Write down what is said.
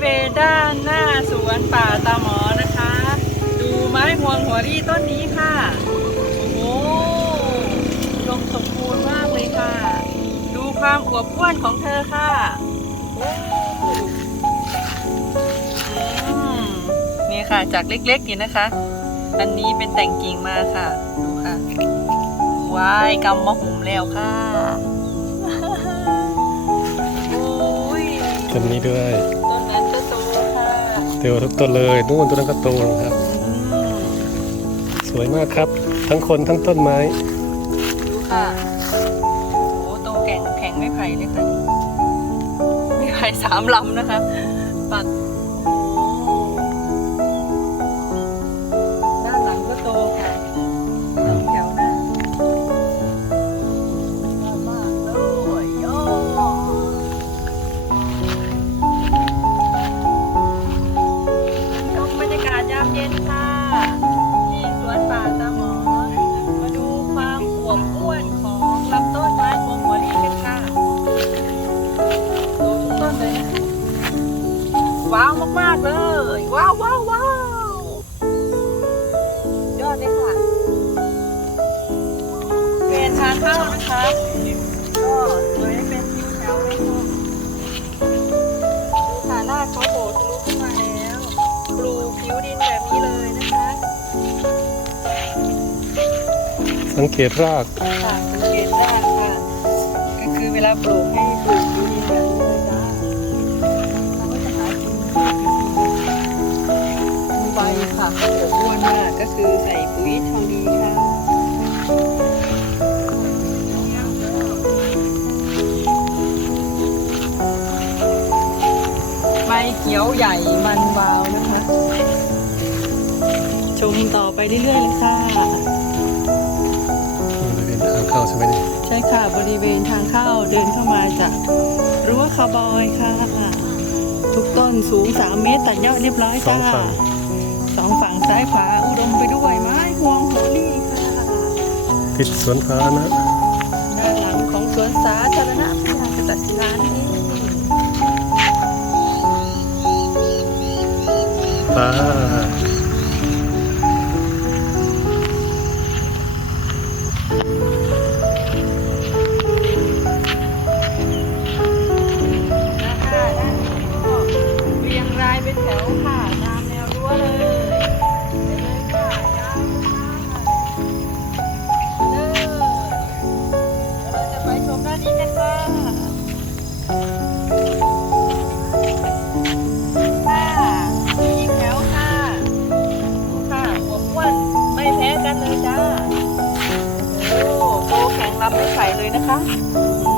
เวณด้านหน้าสวนป่าตาหมอนะคะ ดูไม้ห่วงหัวรี่ต้นนี้ค่ะ โอ้โหลมสมบูรณ์มากเลยค่ะ ดูความอวบอ้วนของเธอค่ะโอ้อืมนี่ค่ะจากเล็กๆนี่นะคะ อันนี้เป็นแต่งกิ่งมาค่ะ ดูค่ะว้ายกำมะหุ่มแล้วค่ะ โอ้ยต้นนี้ด้วย เตียวทุกต้นเลยนู่นต้นนั้นก็โตนะครับ สวยมากครับ ทั้งคนทั้งต้นไม้ดูค่ะโอ้โตแข็งแข็งไม่ไผ่เลยค่ะไม่ไผ่สามลำนะคะปัก วบอ้วนของลำต้นไม้พวงหัวลีกันค่ะดูทุกต้นเลยนะว้าวมากๆเลย ว้าวว้าวว้าวยอดเลยค่ะเป็นทางเข้านะคะก็ สังเกตรากค่ะสังเกตได้ค่ะก็คือเวลาปลูกให้ปลูกดีๆแบบนี้เลยจ้าเราก็จะหากินดูใบค่ะโอ้อ้วนมากก็คือใส่ปุ๋ยทองดีค่ะใบเขียวใหญ่มันวาวนะคะ ชมต่อไปเรื่อยๆเลยค่ะ เนี่ยใช่ค่ะ บริเวณทางเข้าเดินเข้ามาจากรั้วคาวบอยค่ะ ทุกต้นสูง 3 เมตรตัดยอดเรียบร้อยสองค่ะฝั่งสองฝั่งซ้ายขวาอุดมไปด้วยไม้พวงหัวลี่ค่ะติดสวนสาธารณะด้านหลังของสวนสาธารณะพิธากตัดศิลานี่ป่า แถวค่ะตามแนวรั้วเลยไปเลยค่ะยาวเลยเด้อเดี๋ยเราจะไปชมด้านนี้กันค่ะค่ะอีกแถวค่ะดูค่ะหัวอ้วนไม่แพ้กันเลยจ้าโอ้โตแข็งรับไม่ไผ่เลยนะคะ อื